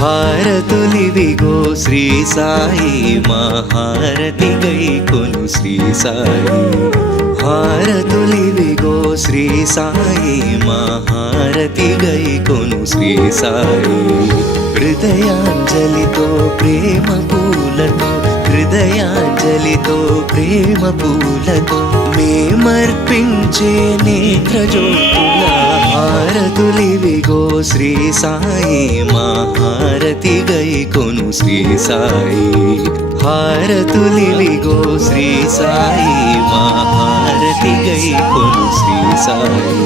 హారతులివిగో శ్రీ సాయి మహారతి గైకొను శ్రీ సాయి. హారతులివిగో శ్రీ సాయి మహారతి గైకొను శ్రీ సాయి. హృదయాంజలితో ప్రేమ పూలతో, హృదయాంజలితో ప్రేమ పూలతో మేమర్పించే నేత్రజ్యోతుల హారతులివిగో శ్రీ సాయి మహారతి గైకొను శ్రీ సాయి. హారతులివిగో శ్రీ సాయి మహారతి గైకొను శ్రీ సాయి.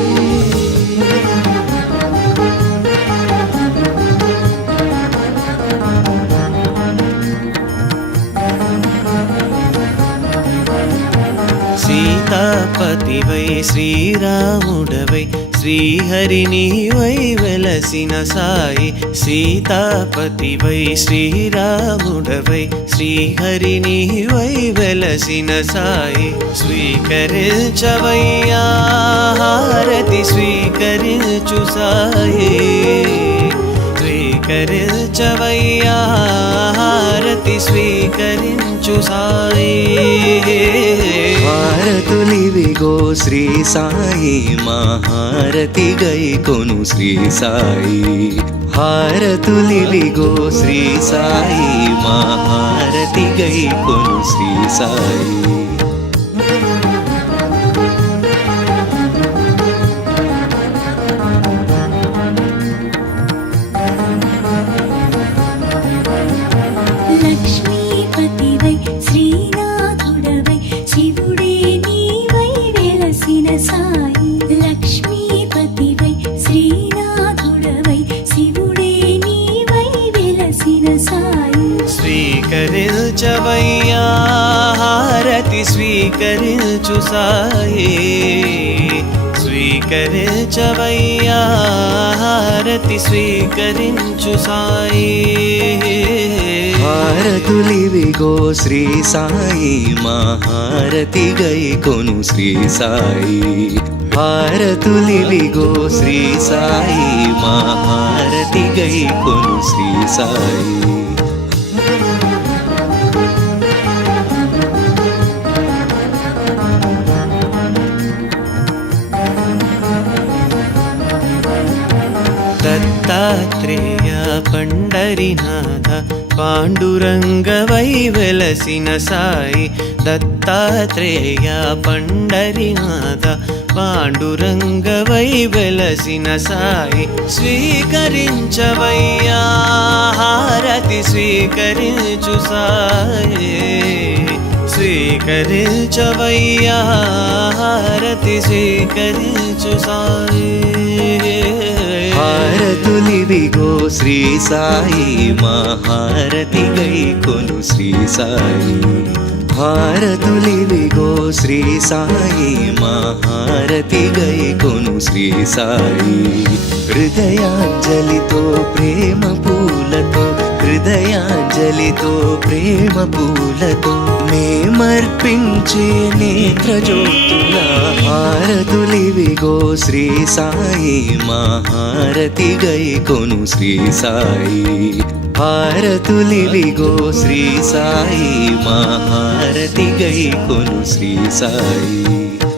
సీతాపతివై శ్రీరాముడవై శ్రీహరి నీవై వెలసిన సాయి. సీతాపతివై శ్రీరాముడవై శ్రీహరి నీవై వెలసిన సాయి. స్వీకరించవయ్యా హారతి స్వీకరించు సాయి. స్వీకరించవయ్యా హారతి స్వీకరించు సాయి. హారతులివిగో శ్రీ సాయి మహారతి గైకొను శ్రీ సాయి. హారతులివిగో శ్రీ సాయి మహారతి గైకొను శ్రీ సాయి. లక్ష్మీపతివై శ్రీనాథుడవై శివుడే నీవై వెలసిన సాయి. లక్ష్మీపతివై శ్రీనాథుడవై శివుడే నీవై వెలసిన సాయి. స్వీకరించవయ్యా హారతి స్వీకరించు సాయి. స్వీకరించవయ్యా హారతి స్వీకరించు సాయి. హారతులివిగో శ్రీ సాయి మహారతి గైకొను శ్రీ సాయి. హారతులివిగో శ్రీ సాయి మహారతి గైకొను శ్రీ సాయి. దత్తాత్రేయ పండరినాథ పాండురంగవై వెలసిన సాయి. దత్తాత్రేయ పండరినాథ పాండురంగవై వెలసిన సాయి. స్వీకరించవయ్యా హారతి స్వీకరించు సాయి. స్వీకరించవయ్యా హారతి స్వీకరించు సాయి. హారతులివిగో శ్రీ సాయి మహారతి గైకొను శ్రీ సాయి. హారతులివిగో శ్రీ సాయి మహారతి గైకొను శ్రీ సాయి. హృదయాంజలితో ప్రేమ పూలతో, హృదయాంజలితో ప్రేమ పూలతో మేమర్పించే నేత్రజ్యోతుల హారతులివిగో శ్రీ సాయి మహారతి గైకొను శ్రీ సాయి. హారతులివిగో శ్రీ సాయి మహారతి గైకొను శ్రీ సాయి.